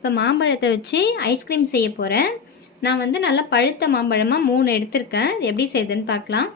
இப்போ மாம்பழத்தை வச்சு ஐஸ்கிரீம் செய்ய போகிறேன் நான் வந்து நல்லா பழுத்த மாம்பழமாக மூணு எடுத்திருக்கேன். எப்படி செய்யுதுன்னு பார்க்கலாம்.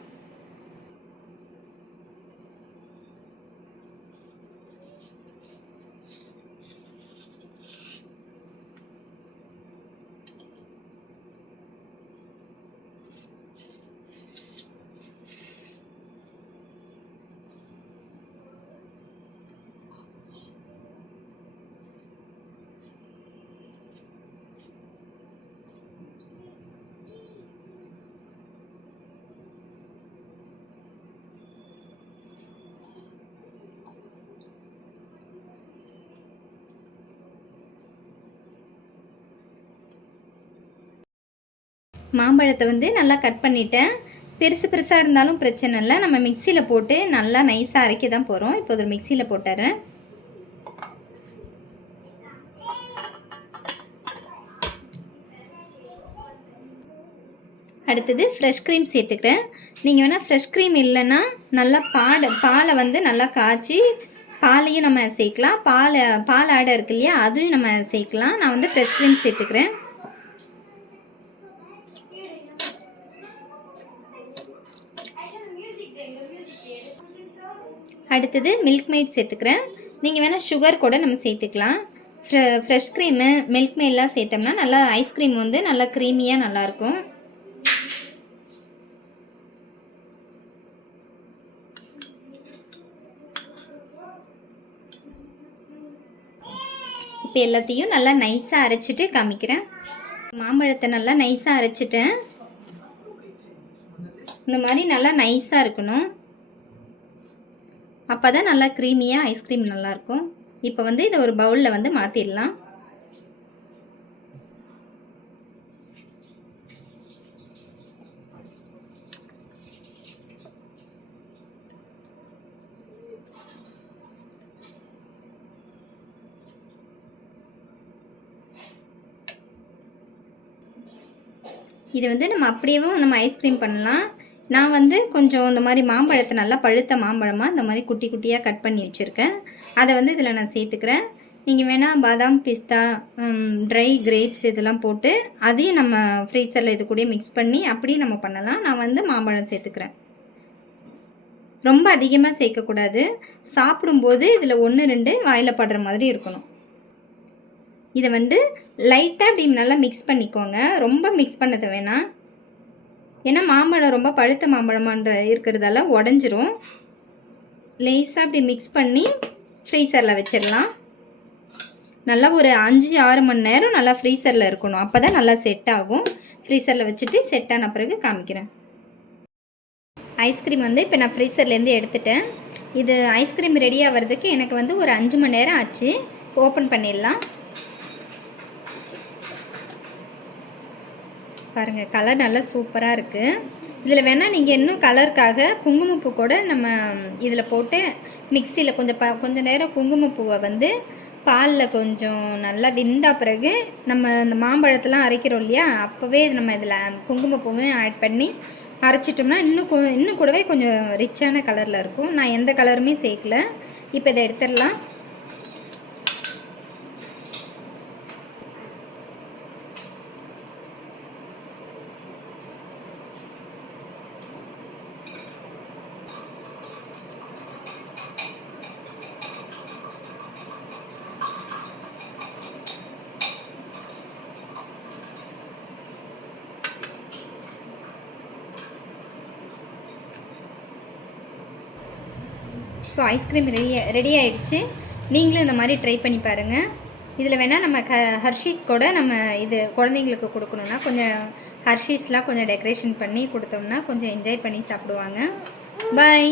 மாம்பழத்தை வந்து நல்லா கட் பண்ணிட்டேன். பெருசு பெருசாக இருந்தாலும் பிரச்சனை இல்லை. நம்ம மிக்சியில் போட்டு நல்லா நைஸாக அரைக்க தான் போகிறோம் இப்போ ஒரு மிக்சியில் போட்டுறேன். அடுத்தது ஃப்ரெஷ் க்ரீம் சேர்த்துக்கிறேன். நீங்கள் வேணால் ஃப்ரெஷ் க்ரீம் இல்லைன்னா நல்லா பாட பாலை வந்து நல்லா காய்ச்சி பாலையும் நம்ம சேர்க்கலாம். பால் பால் ஆடை இருக்கு இல்லையா அதையும் நம்ம சேர்க்கலாம். நான் வந்து ஃப்ரெஷ் க்ரீம் சேர்த்துக்கிறேன். அடுத்தது மில்க் மெய்ட் சேர்த்துக்கிறேன். நீங்கள் வேணால் சுகர் கூட நம்ம சேர்த்துக்கலாம். ஃப்ரெ ஃப்ரெஷ் க்ரீமு மில்க் மெய்ட்லாம் சேர்த்தோம்னா நல்லா ஐஸ்கிரீம் வந்து நல்லா க்ரீமியாக நல்லாயிருக்கும் இப்போ எல்லாத்தையும் நல்லா நைஸாக அரைச்சிட்டு காமிக்கிறேன். மாம்பழத்தை நல்லா நைஸாக அரைச்சிட்டேன். இந்த மாதிரி நல்லா நைஸாக இருக்கணும். அப்போ தான் நல்லா க்ரீமியாக ஐஸ்கிரீம் நல்லாயிருக்கும். இப்போ வந்து இதை ஒரு பவுலில் வந்து மாற்றிடலாம் இது வந்து நம்ம அப்படியேவும் நம்ம ஐஸ்கிரீம் பண்ணலாம். நான் வந்து கொஞ்சம் இந்த மாதிரி மாம்பழத்தை நல்லா பழுத்த மாம்பழமாக இந்த மாதிரி குட்டி குட்டியாக கட் பண்ணி வச்சுருக்கேன். அதை வந்து இதில் நான் சேர்த்துக்கிறேன். நீங்கள் வேணால் பாதாம் பிஸ்தா ட்ரை கிரேப்ஸ் இதெல்லாம் போட்டு அதையும் நம்ம ஃப்ரீசரில் இது கூட மிக்ஸ் பண்ணி அப்படியும் நம்ம பண்ணலாம். நான் வந்து மாம்பழம் சேர்த்துக்கிறேன். ரொம்ப அதிகமாக சேர்க்கக்கூடாது. சாப்பிடும்போது இதில் ஒன்று ரெண்டு வாயில் படுற மாதிரி இருக்கணும். இதை வந்து லைட்டாக அப்படி நல்லா மிக்ஸ் பண்ணிக்கோங்க. ரொம்ப மிக்ஸ் பண்ணது வேணாம். ஏன்னா மாம்பழம் ரொம்ப பழுத்த மாம்பழமான்ற இருக்கிறதால உடஞ்சிரும். லேஸாக அப்படி மிக்ஸ் பண்ணி ஃப்ரீசரில் வச்சிடலாம். நல்லா ஒரு அஞ்சு ஆறு மணி நேரம் நல்லா ஃப்ரீசரில் இருக்கணும். அப்போ தான் நல்லா செட் ஆகும். ஃப்ரீசரில் வச்சுட்டு செட் ஆன பிறகு காமிக்கிறேன். ஐஸ்கிரீம் வந்து இப்போ நான் ஃப்ரீசர்லேருந்து எடுத்துட்டேன். இது ஐஸ்கிரீம் ரெடி ஆகிறதுக்கு எனக்கு வந்து ஒரு அஞ்சு மணி நேரம் ஆச்சு. ஓப்பன் பண்ணிடலாம். பாருங்கள் கலர் நல்லா சூப்பராக இருக்குது இதில் வேணால் நீங்கள் இன்னும் கலருக்காக குங்குமப்பூ கூட நம்ம இதில் போட்டு மிக்சியில் கொஞ்சம் ப கொஞ்சம் நேரம் குங்குமப்பூவை வந்து பாலில் கொஞ்சம் நல்லா வெந்தா பிறகு நம்ம இந்த மாம்பழத்தெலாம் அரைக்கிறோம் இல்லையா அப்போவே நம்ம இதில் குங்குமப்பூவையும் ஆட் பண்ணி அரைச்சிட்டோம்னா இன்னும் கொ இன்னும் கூடவே கொஞ்சம் ரிச்சான கலரில் இருக்கும். நான் எந்த கலருமே சேர்க்கல. இப்போ இதை எடுத்துடலாம். இப்போ ஐஸ்கிரீம் ரெடி ரெடி ஆகிடுச்சு நீங்களும் இந்த மாதிரி ட்ரை பண்ணி பாருங்கள் இதில் வேணால் நம்ம க ஹர்ஷீஸ் கூட நம்ம இது குழந்தைங்களுக்கு கொடுக்கணுன்னா கொஞ்சம் ஹர்ஷீஸ்லாம் கொஞ்சம் டெக்கரேஷன் பண்ணி கொடுத்தோம்னா கொஞ்சம் என்ஜாய் பண்ணி சாப்பிடுவாங்க. பாய்